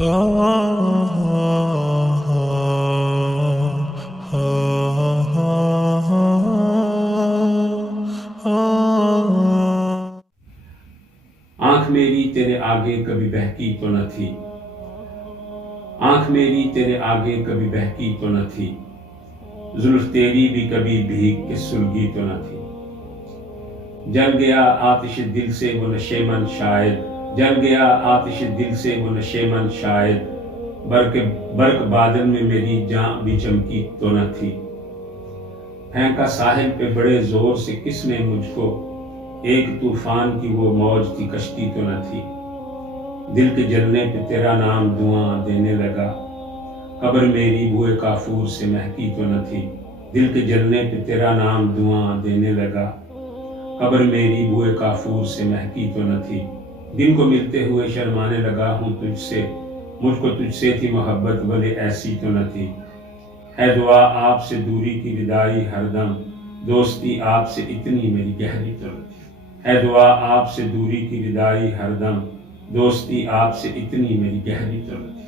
آنکھ میری تیرے آگے کبھی بہکی تو نہ تھی، آنکھ میری تیرے آگے کبھی بہکی تو نہ تھی، زلف تیری بھی کبھی بھیگ کے سلگی تو نہ تھی۔ جل گیا آتش دل سے وہ نشے من شاید، جل گیا آتش دل سے وہ نشے من شاید، برق بادل میں میری جان بھی چمکی تو نہ تھی۔ پھینکا ساحل پہ بڑے زور سے کس نے مجھ کو، ایک طوفان کی وہ موج تھی کشتی تو نہ تھی۔ دل کے جلنے پہ تیرا نام دعاں دینے لگا، قبر میری بوئے کافور سے مہکی تو نہ تھی۔ دل کے جلنے پہ تیرا نام دعاں دینے لگا، قبر میری بوئے کافور سے مہکی تو نہ تھی۔ دن کو ملتے ہوئے شرمانے لگا ہوں تجھ سے، مجھ کو تجھ سے تھی محبت بھلے ایسی تو نہ تھی۔ ہے دعا آپ سے دوری کی وداعی ہر دم، دوستی آپ سے اتنی میری گہری تو نہ تھی۔ ہے دعا آپ سے دوری کی وداعی ہر دم، دوستی آپ سے اتنی میری گہری تو نہ تھی۔